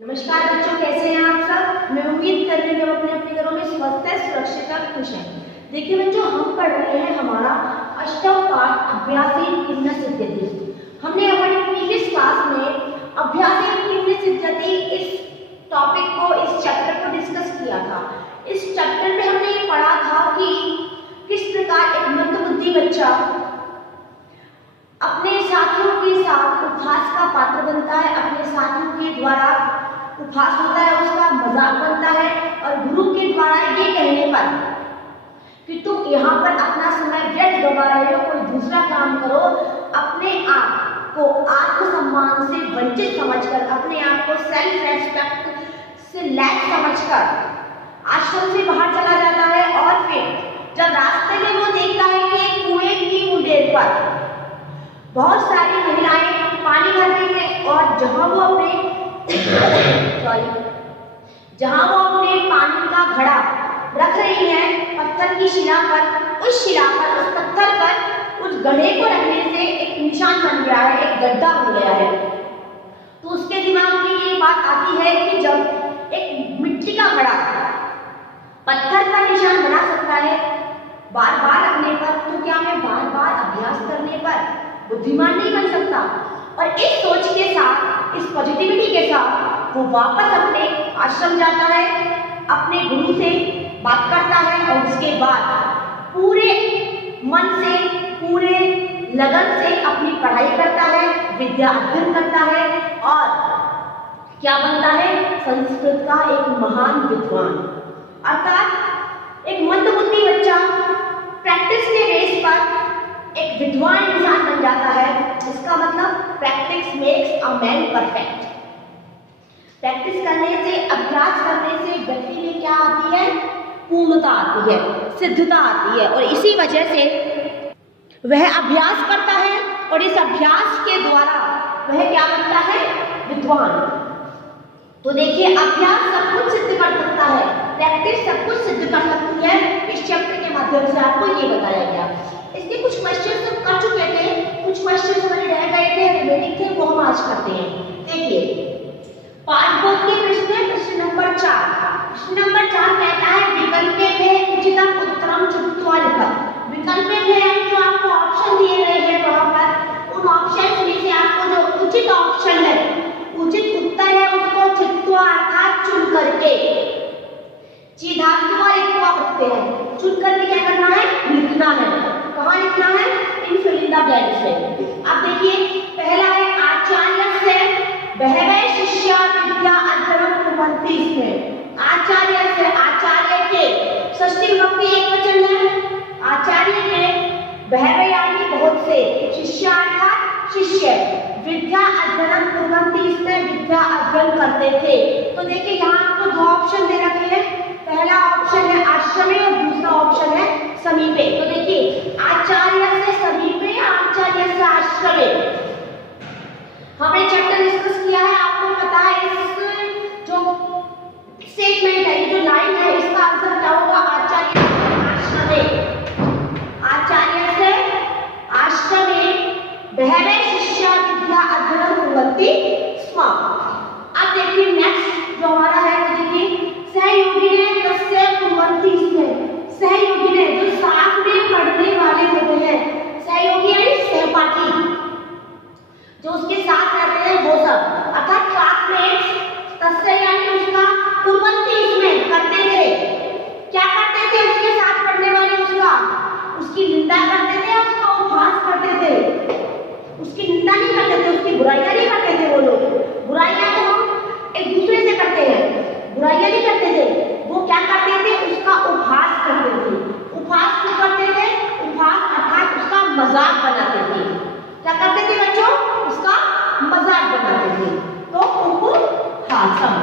नमस्कार बच्चों, कैसे हैं आप सब। मैं उम्मीद कर रही हूँ अपने अपने घरों में स्वस्थ है, सुरक्षित और खुश हैं। देखिए बच्चों, हम पढ़ रहे हैं हमारा अष्टम पाठ अभ्यासी किन्न सिद्ध्यति। हमने हमारी प्रीवियस क्लास में अभ्यासी किन्न सिद्ध्यति इस टॉपिक को, इस चैप्टर को डिस्कस किया था। इस चैप्टर में हमने ये पढ़ा था कि किस प्रकार एक मंदबुद्धि बच्चा अपने साथियों के साथ उपहास का पात्र बनता है, अपने साथियों के द्वारा उपहास होता है, उसका मजाक बनता है और गुरु के द्वारा ये कहने पर कि तुम यहाँ पर अपना समय व्यर्थ गवा रहे हो, कोई दूसरा काम करो, अपने आप को आत्मसम्मान से वंचित समझकर, अपने आप को सेल्फ रेस्पेक्ट से लैक समझकर आश्रम से बाहर चला जाता है। और फिर जब रास्ते में वो देखता है कि एक कुएं की मुंडेर पर बहुत सारी महिलाएं पानी भर रही हैं और जहां वो अपने पानी का घड़ा रख रही है पत्थर की शिला पर, उस शिला पर, उस पत्थर पर उस घड़े को रखने से एक निशान बन गया है, एक गड्ढा बन गया है। तो उसके दिमाग में ये बात आती है कि जब एक मिट्टी का घड़ा पत्थर का निशान बना सकता है बार बार रखने पर, तो क्या मैं बार बार अभ्यास करने पर बुद्धिमान नहीं बन सकता। और इस सोच के साथ, इस पॉजिटिविटी के साथ वो वापस अपने आश्रम जाता है, अपने गुरु से बात करता है और उसके बाद पूरे मन से, पूरे लगन से अपनी पढ़ाई करता है, विद्या अध्ययन करता है और क्या बनता है, संस्कृत का एक महान विद्वान। अर्थात एक मंदबुद्धि बच्चा प्रैक्टिस के बेस पर एक विद्वान इंसान बन जाता है। इसका मतलब practice makes a man perfect. Practice करने से, अभ्यास करने से व्यक्ति में क्या आती है, पूर्णता आती है, सिद्धता आती है और इसी वजह से वह अभ्यास करता है और इस अभ्यास के द्वारा वह क्या बनता है, विद्वान। तो देखिए, अभ्यास सब कुछ सिद्ध कर सकता है, प्रैक्टिस सब कुछ सिद्ध कर सकती है। इस चैप्टर के माध्यम से आपको ये बताया गया। इसके कुछ क्वेश्चन हम कर चुके थे, कुछ क्वेश्चन हमारे रह गए थे, रिमेनिंग थे, वो हम आज करते हैं। देखिए, पाठ 2 के प्रश्न है, प्रश्न नंबर 4। प्रश्न नंबर 4 कहता है विकल्पे में उचितम उत्तरम चुत्वा लिखत। विकल्पे में जो आपको ऑप्शन दिए गए हैं वहां पर, उन ऑप्शन में से आपको जो उचित ऑप्शन है, उचित उत्तर है, उसको चित्वा अर्थात चुन करके, चिधात्वा लिखवा सकते हैं, चुन करके क्या करना है, लिखना है। कहाँ लिखना है, इन फिल इन द ब्लैंक्स में। अब देखिए, पहला है आचार्य से बहवे शिष्या विद्या अध्ययनम कुर्वन्ति। इसमें आचार्य से, आचार्य के षष्ठी विभक्ति एकवचन है, आचार्य के बहवे यानी बहुत से, शिष्या अर्थात शिष्य, विद्या अध्ययनम कुर्वन्ति, इसमें विद्या अध्ययन करते थे। तो देखिए, यहाँ आपको दो ऑप्शन दे रखे हैं, पहला ऑप्शन है आश्रमे और दूसरा ऑप्शन है समीपे। तो देखिए, आचार्य से समीपे, आचार्य से आश्रमे। हमने चैप्टर डिस्कस किया है, आपको पता है इस जो स्टेटमेंट है, जो लाइन है, इसका आंसर क्या होगा, आचार्य से आश्रमे। आचार्य से आश्रमे बहवे शिष्या विद्या अध्ययनम कुर्वन्ति स्म। अब देखिए नेक्स्ट जो हमारा है, वो देखिए, सहयोगिने तस्य कुर्वन्ति। इसमें सहयोगिने जो साथ में पढ़ने वाले होते हैं, सहयोगी यानी सहपाठी, जो उसके साथ रहते हैं वो सब, अर्थात क्लासमेट्स। तस्य यानी उसका, कुर्वन्ति इसमें करते थे, क्या करते थे, उसके साथ पढ़ने वाले उसकी निंदा करते थे, उसका उपहास करते थे। उसकी निंदा नहीं करते थे, उसकी बुराइयां नहीं करते थे। वो लोग बुराइयां तो हम एक दूसरे से करते हैं, बुराइयां नहीं करते थे, वो क्या करते थे, उसका उपहास करते थे। उपहास क्यों करते थे, उपहास अर्थात उसका मजाक बनाते थे। क्या करते थे बच्चों, उसका मजाक बनाते थे, तो उपहासम।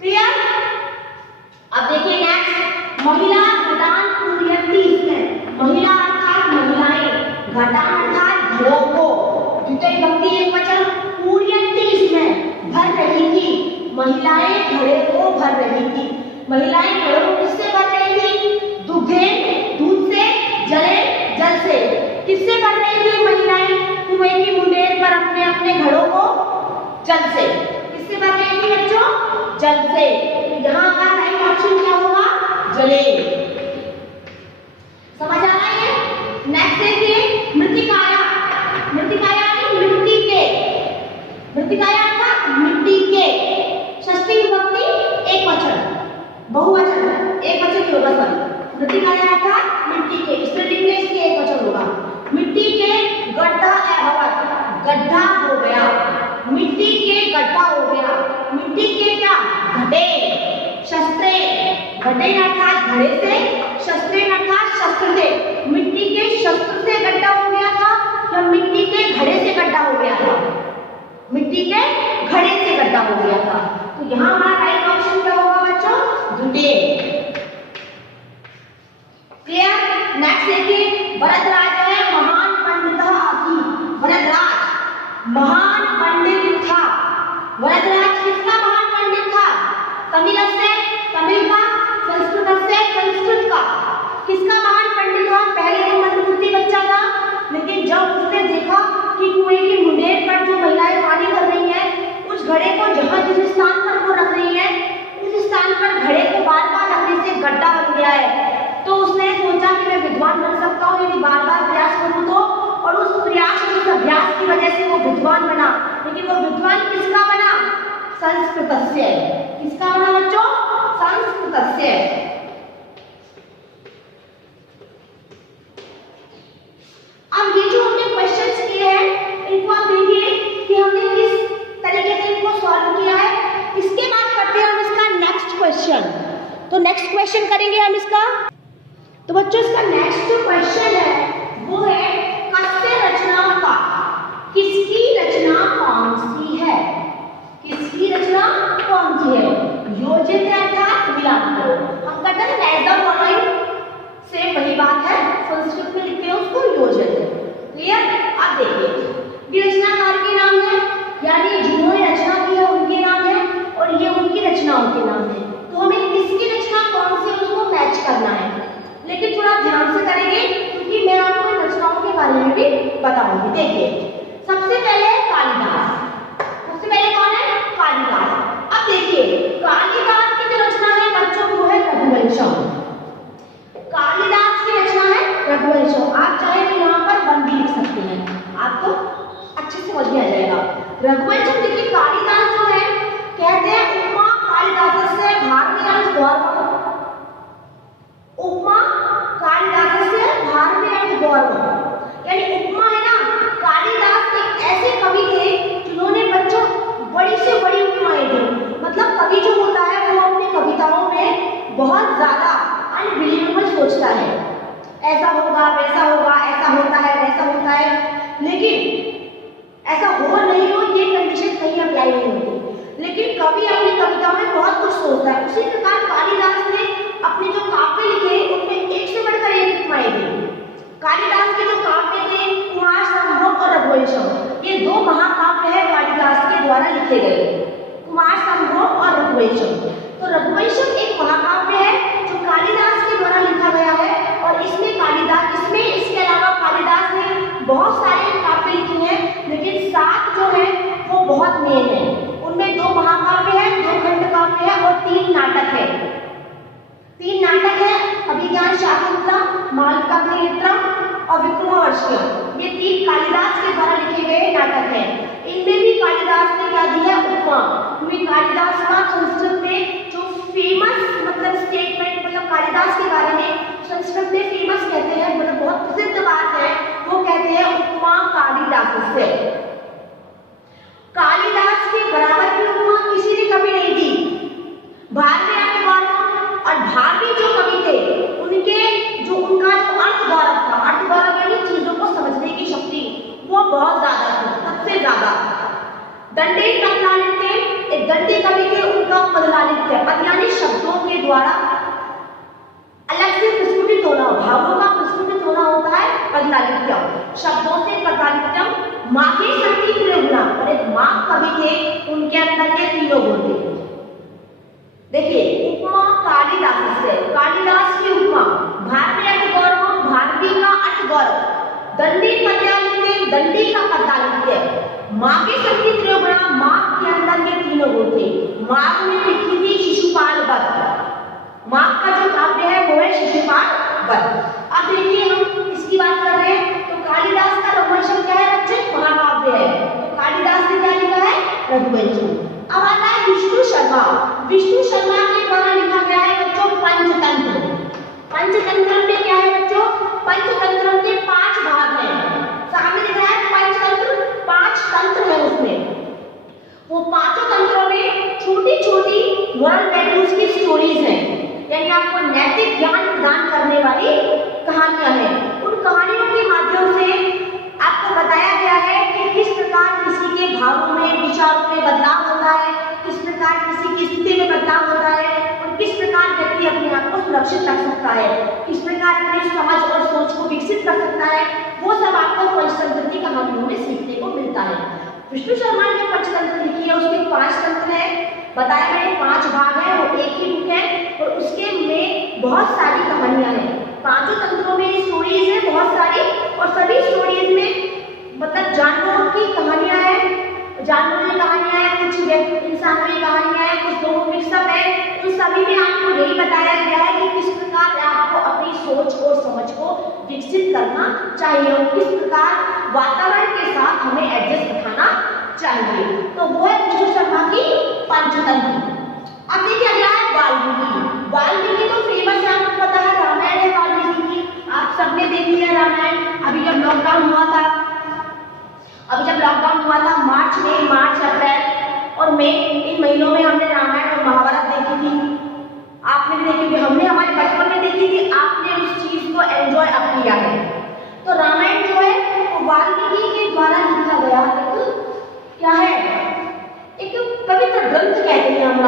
क्लियर। अब देखिए नेक्स्ट, महिला घटान पूर्यन्ति। इसमें महिला अर्थात महिलाएं, घटान अर्थात घड़ों को, द्वितीय विभक्ति एकवचन, पूर्यन्ति इसमें भर रही थी, महिलाएं घड़े को भर रही थी। महिलाएं घड़ों को किससे भर रही थी, दुग्धे दूध से, जले जल से। किससे भर रही थी महिलाएं, कुएं की मुंडेर पर अपने अपने घड़ों को जल से। किससे बन रही थी बच्चों? जल से। तो यहाँ का राइट ऑप्शन क्या होगा? जले। समझ आ रहा है? नेक्स्ट देखिए मृतिकाया। मृतिकाया यानी मिट्टी के। मृतिकाया अर्थात मिट्टी के। षष्ठी विभक्ति एक वचन, बहुवचन एक वचन ही होगा सब। मृतिकाया अर्थात मिट्टी के, स्त्रीलिंग में इसके एक वचन होगा। मिट्टी के गड्ढा अभवत, गड्ढा हो गया। मिट्टी के गड्ढा हो गया। मिट्टी के क्या? घड़े। शस्त्रे, घड़े अर्थात घड़े से, शस्त्रे अर्थात शस्त्र से। मिट्टी के शस्त्र से गड्ढा हो गया था या मिट्टी के घड़े से गड्ढा हो गया था? मिट्टी के घड़े से गड्ढा हो गया था। तो यहाँ हमारा राइट ऑप्शन क्या होगा बच्चों? घड़े। क्लियर? नेक्स्ट देखिए भरतराज है महान पंडित आसी। भरतराज महान पंडित था। भरतराज किसका महान पंडित था? तमिल से तमिल का, संस्कृत से संस्कृत का। किसका महान पंडित था? पहले वो मंदबुद्धि बच्चा था, लेकिन जब उसने देखा कि कुएं की मुंडेर पर जो महिलाएं पानी भर रही हैं, उस घड़े को जहां जिस स्थान पर वो रख रही है, उस स्थान पर घड़े को बार बार रखने से गड्ढा बन गया है। तो उसने सोचा कि मैं विद्वान बन सकता हूँ यदि बार बार प्रयास करूँ तो, और उस प्रयास और उस अभ्यास की वजह से वो विद्वान बना। लेकिन वो विद्वान किसका बना? संस्कृतस्य। किसका बना बच्चों? संस्कृतस्य। अब ये जो हमने क्वेश्चंस किए हैं इनको आप देखिए कि हमने किस तरीके से इनको सॉल्व किया है। इसके बाद करते हैं हम इसका नेक्स्ट क्वेश्चन। तो नेक्स्ट क्वेश्चन करेंगे हम इसका। तो बच्चों इसका नेक्स्ट जो क्वेश्चन है वो है कस्य रचना का। किसकी रचना कौन सी है? किसकी रचना कौन सी है? योजित अर्थात मिलान करो। हम कहते हैं ना एज द फॉलोइंग, सेम वही बात है, संस्कृत में लिखते हैं उसको योजित। क्लियर? अब देखिए ये रचनाकार के नाम है, यानी जिन्होंने रचना की है उनके नाम है और ये उनकी रचनाओं के नाम है। तो हमें किसकी रचना कौन सी उसको मैच करना है, लेकिन थोड़ा ध्यान से करेंगे क्योंकि मैं आपको रचनाओं के बारे में भी बताऊंगी। देखिए सबसे पहले कालिदास। सबसे पहले कौन है? कालिदास। अब देखिए कालिदास की जो रचना है बच्चों वो है रघुवंशम। कालिदास की रचना है रघुवंशम। आप चाहे तो यहाँ पर वन भी लिख सकते हैं, आपको अच्छे से समझ में आ जाएगा। रघुवंशम देखिए कालिदास जो है कहते हैं उपमा कालिदास से भारतीय गौरव। उपमा कालिदास से भारतीय गौरव, यानी उपमा है ना, कालिदास एक ऐसे कवि थे जिन्होंने बच्चों बड़ी से बड़ी उपमाएं दी। मतलब कवि जो होता है वो अपनी कविताओं में बहुत ज्यादा अनबिलीवेबल सोचता है, ऐसा होगा वैसा होगा, ऐसा होता है वैसा होता है, लेकिन ऐसा हो नहीं हो ये कंडीशन कहीं अप्लाई नहीं होती। लेकिन कवि अपनी कविताओं में बहुत कुछ सोचता है। उसी प्रकार कालिदास ने अपने जो काव्य लिखे उनमें एक से बढ़कर एक उपमाएं दी। कालिदास के जो काव्य थे कुमार संभव और रघुवंशम, ये दो महाकाव्य है कालिदास के द्वारा लिखे गए, कुमार संभव और रघुवंशम। तो रघुवंशम एक महाकाव्य है जो कालिदास के द्वारा लिखा गया है और इसमें इसके अलावा कालिदास ने बहुत सारे काव्य लिखे हैं, लेकिन 7 जो है वो बहुत मेन है। उनमें 2 महाकाव्य है, 2 खंड काव्य है और 3 नाटक है। 3 नाटक है, अभिज्ञान शाकुंतलम, मालविकाग्निमित्रम और विक्रमार्षियम। ये 3 कालिदास के द्वारा लिखे गए नाटक हैं। इनमें भी कालिदास ने क्या दिया? उपमा। क्योंकि कालिदास का संस्कृत में जो फेमस मतलब स्टेटमेंट, मतलब कालिदास के बारे में संस्कृत में फेमस कहते हैं, मतलब बहुत प्रसिद्ध बात है, वो कहते हैं उपमा कालिदास से। कालिदास के बराबर की उपमा किसी ने कभी नहीं दी। भारतीय और भारतीय जो कवि थे उनका जो अर्थ गौरव था, अर्थ गौरव यानी चीजों को समझने की शक्ति वो बहुत ज्यादा थी, सबसे ज्यादा। दंडी पदलालित्य, एक दंडी कवि थे, उनका पदलालित्य, पद यानी शब्दों के द्वारा अलग से प्रस्फुटित होना, भावों का प्रस्फुटित होना होता है पदलालित्य। शब्दों से पदलालित्यम, माँ की शक्ति प्रयोगना, और एक माँ कवि थे उनके अंदर के 3 गुण थे। देखिए उपमा कालिदास से, कालिदास की उपमा, भारतीय अर्थ गौरव, भारती का अर्थ गौरव, दंडी पदलालित्य, दंडी का पदलालित्य, माँ की शक्ति प्रयोगना, माँ के अंदर के 3 गुण, वध। अब देखिए हम इसकी बात कर रहे हैं तो कालिदास का रघुवंशम क्या है बच्चे? महाकाव्य है। तो कालिदास ने क्या लिखा है? रघुवंशम। अब आता है विष्णु शर्मा। विष्णु शर्मा के द्वारा लिखा गया है बच्चों पंचतंत्र। पंचतंत्र में क्या है बच्चों? पंचतंत्र के 5 भाग हैं। सामने दिख रहा है पंचतंत्र, 5 तंत्र है उसमें। वो पांचों तंत्रों में छोटी छोटी मोरल वैल्यूज की स्टोरीज हैं, यानी आपको नैतिक ज्ञान प्रदान करने वाली कहानियां हैं। उन कहानियों के माध्यम से आपको बताया गया है कि किस प्रकार किसी के भावों में, विचारों में बदलाव होता है, किस प्रकार किसी की स्थिति में बदलाव होता है और किस प्रकार व्यक्ति अपने आप को सुरक्षित रख सकता है, किस प्रकार अपनी समझ और सोच को विकसित कर सकता है। वो सब आपको पंचतंत्र की कहानियों में सीखने को मिलता है। विष्णु शर्मा ने पंचतंत्र लिखी है, उसके 5 तंत्र हैं, बताए गए 5 भाग हैं, वो एक ही बुक है और उसके में बहुत सारी कहानियां हैं। 5 तंत्रों में स्टोरीज है बहुत सारी और सभी स्टोरीज में मतलब जानवरों की कहानियां हैं, जानवरों की कहानियां हैं, कुछ इंसानों की कहानियां हैं, कुछ दोनों मिक्सअप है। तो सभी में आपको यही बताया गया है कि किस प्रकार आपको अपनी सोच और समझ को विकसित करना चाहिए और किस प्रकार वातावरण के साथ हमें एडजस्ट दिखाना चाहिए। तो वो है विष्णु शर्मा की पंचतंत्र। अब देखिए अगला है वाल्मीकि। वाल्मीकि तो फेमस है, आपको पता है रामायण है वाल्मीकि की, आप सबने देख लिया रामायण। अभी जब लॉकडाउन हुआ था मार्च, अप्रैल और मई, इन महीनों में हमने रामायण और महाभारत देखी थी। आपने भी देखी थी, हमने हमारे बचपन में देखी थी, आपने उस चीज को एंजॉय अब किया है। तो रामायण जो है वो वाल्मीकि के द्वारा लिखा गया एक क्या है, एक पवित्र ग्रंथ कहते हैं हम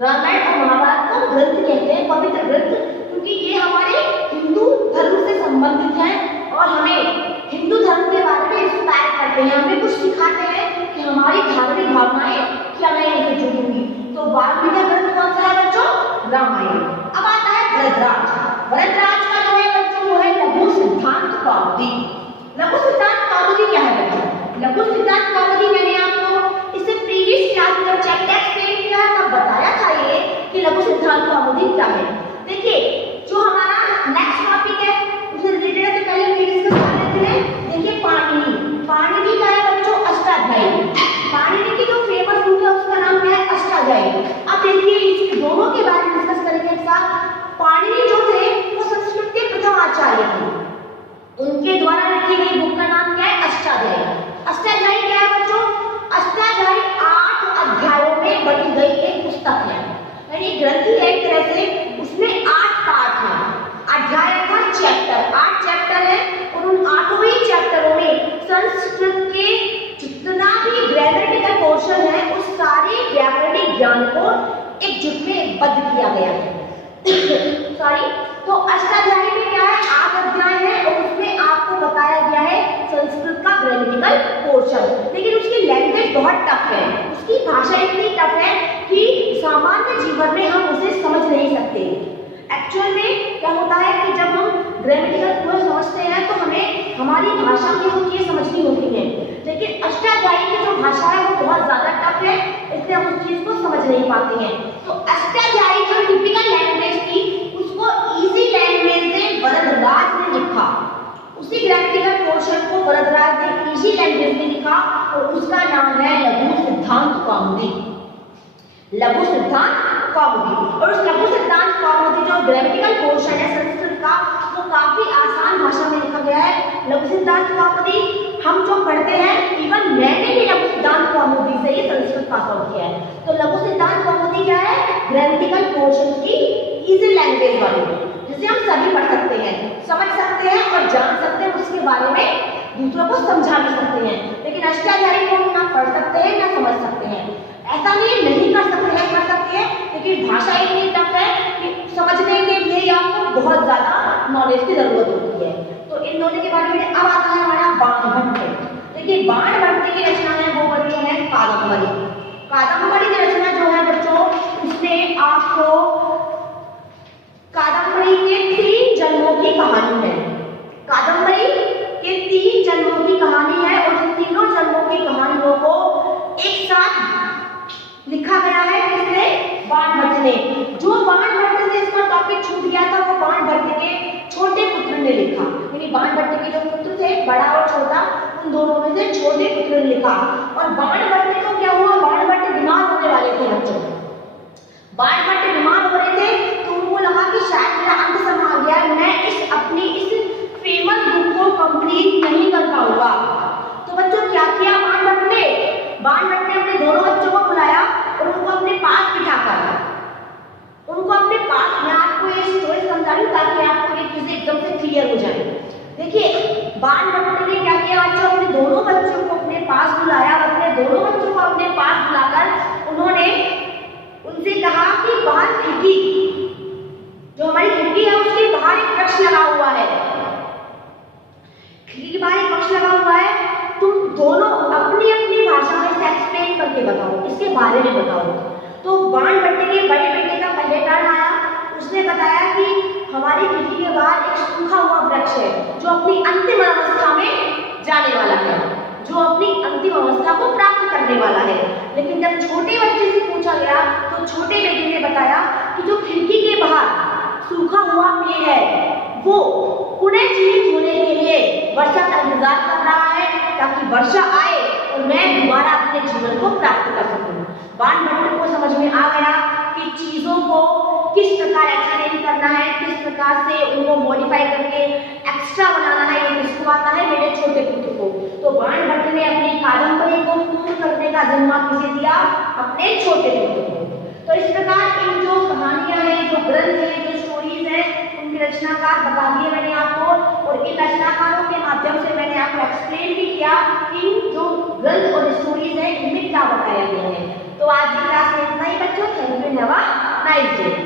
रामायण और महाभारत को ग्रंथ कहते हैं, पवित्र ग्रंथ, क्योंकि ये हमारे हिंदू धर्म से संबंधित है और हमें हिंदू धर्म के बारे में इंस्पायर करते हैं, हमें कुछ सिखाते हैं कि हमारी धार्मिक भावनाएं क्या नए इनसे जुड़ी हुई। तो वाल्मीकि ग्रंथ कौन सा है बच्चों? रामायण। अब आता है वरदराज। वरदराज का जो है बच्चों वो है लघु सिद्धांत कौमुदी। लघु सिद्धांत कौमुदी क्या है बच्चों? लघु सिद्धांत कौमुदी मैंने आपको इससे प्रीवियस क्लास में चैप्टर एक्सप्लेन किया तब बताया था ये कि लघु सिद्धांत कौमुदी क्या है। देखिए जो हमारा नेक्स्ट टॉपिक है उससे रिलेटेड है, तो पहले हम डिस्कस कर लेते हैं। देखिए पाणिनि का है बच्चों अष्टाध्यायी। पाणिनि की जो फेमस बुक है उसका नाम क्या है? अष्टाध्यायी। अब देखिए इस दोनों के बारे में डिस्कस करेंगे एक साथ। पाणिनि जो थे वो संस्कृत के प्रथम आचार्य थे, उनके द्वारा लिखी गई बुक का नाम क्या है? अष्टाध्यायी। अष्टाध्यायी क्या है बच्चों? अष्टाध्यायी 8 अध्यायों में बटी गई एक पुस्तक है, यानी ग्रंथ ही एक तरह से, उसमें 8 पार्ट हैं। अध्याय का चैप्टर, 8 चैप्टर है और उन 8 ही चैप्टरों में संस्कृत के जितना भी ग्रामेटिकल पोर्शन है उस सारे व्याकरणिक ज्ञान को एकजुट में बद्ध किया गया है। तो अष्टाध्यायी में क्या है? 8 अध्याय है और उसमें आपको बताया गया है संस्कृत का ग्रामेटिकल पोर्शन, लेकिन उसकी लैंग्वेज बहुत टफ है, उसकी भाषा इतनी टफ है कि सामान्य जीवन में हम उसे समझ नहीं सकते। एक्चुअल में क्या होता है कि जब हम ग्रामेटिकल पोर्शन समझते हैं तो हमें हमारी भाषा की वो चीज़ समझनी होती है, लेकिन अष्टाध्यायी की जो भाषा है वो बहुत ज़्यादा टफ है, इसलिए हम उस चीज़ को समझ नहीं पाते हैं। तो अष्टाध्यायी जो टिपिकल लैंग्वेज थी उसको इजी लैंग्वेज में वरदराज ने लिखा, उसी ग्रामेटिकल पोर्शन को वरदराज ने इजी लैंग्वेज में लिखा और उसका नाम है लघु सिद्धांत कौमुदी। लघु सिद्धांत कौमुदी। और उस लघु सिद्धांत कौमुदी जो ग्रामेटिकल पोर्शन है संस्कृत का वो काफी आसान भाषा में लिखा गया है। लघु सिद्धांत कौमुदी हम जो पढ़ते हैं, इवन मैंने भी लघु सिद्धांत कौमुदी से ही संस्कृत पास आउट किया है। तो लघु सिद्धांत कौमुदी क्या है? ग्रामेटिकल पोर्शन की इजी लैंग्वेज वाली, जिसे हम सभी पढ़ सकते हैं, समझ सकते हैं और जान सकते हैं, उसके बारे में दूसरों को समझा भी सकते हैं। लेकिन अष्टाध्यायी को हम ना पढ़ सकते हैं ना समझ सकते हैं। ऐसा नहीं कर सकते हैं, लेकिन भाषा इतनी टफ है कि समझने के लिए आपको बहुत ज्यादा नॉलेज की जरूरत होती है। तो इन दोनों के बारे में अब आता है हमारा बाणभट्ट। देखिए बाणभट्ट की रचना है वो बच्चों है कादम्बरी। कादम्बरी की रचना जो है बच्चों उसमें आपको कादम्बरी के 3 जन्मों की कहानी है। कादम्बरी के 3 जन्मों की कहानी है और इन तीनों जन्मों की कहानियों को एक साथ लिखा गया है किसने? बाणभट्ट ने। जो बाणभट्ट से इसका टॉपिक छूट गया था वो बाणभट्ट ने लिखा, यानी बाणभट्ट के जो पुत्र थे बड़ा और छोटा, उन दोनों में से छोटे पुत्र ने लिखा। और बाणभट्ट को क्या हुआ, बाणभट्ट बीमार होने वाले थे बच्चों, बाणभट्ट बीमार हो रहे थे, तो उनको लगा कि शायद मेरा अंत समा गया, मैं अपनी इस फेमस बुक को कंप्लीट नहीं कर पाऊंगा। तो बच्चों क्या किया बाणभट्ट ने अपने दोनों बच्चों को बुलाया और उनको अपने पास बिठाकर, मैं आपको ये स्टोरी समझा रही हूँ ताकि आपको ये चीजें एकदम से क्लियर हो जाए। देखिए बाणभट्ट ने क्या किया बच्चों, अपने दोनों बच्चों को अपने पास बुलाया, अपने दोनों बच्चों को अपने पास बुलाकर उन्होंने उनसे कहा कि बाहर खिड़की, जो हमारी खिड़की है उसके बाहर एक वृक्ष लगा हुआ है, खिड़की के बाहर एक वृक्ष लगा हुआ है, तुम दोनों अपनी अपनी भाषा में इसे एक्सप्लेन करके बताओ, इसके बारे में बताओ। तो बाणभट्ट के बड़े बेटे का पहले टर्न आया, उसने बताया कि हमारी खिड़की के बाहर एक सूखा हुआ वृक्ष है जो अपनी अंतिम अवस्था में जाने वाला है, जो अपनी अंतिम अवस्था को प्राप्त करने वाला है। लेकिन जब छोटे बच्चे से पूछा गया तो छोटे बेटे ने बताया कि जो खिड़की के बाहर सूखा हुआ पेड़ है वो पुनर्जीवित होने के लिए वर्षा का इंतजार कर रहा है ताकि वर्षा आए और मैं दोबारा अपने जीवन को प्राप्त कर सकूं। बाणभट्ट को समझ में आ गया कि चीजों को किस प्रकार एक्सप्लेन करना है, किस प्रकार से उनको मॉडिफाई करके एक्स्ट्रा बनाना है, ये किसको आता है, मेरे छोटे पुत्र को। तो बाणभट्ट ने अपनी कादंबरी को पूर्ण करने का जिम्मा किसे दिया, अपने छोटे पुत्र को। तो इस प्रकार इन जो कहानियां हैं, जो ग्रंथ हैं, जो स्टोरीज हैं, उनके रचनाकार बता दिए मैंने आपको, और इन रचनाकारों के माध्यम से मैंने आपको एक्सप्लेन भी किया इन जो ग्रंथ और स्टोरीज है इनमें क्या बताया गया है। तो आज की क्लास में इतना ही बच्चों, thank you, have a nice day.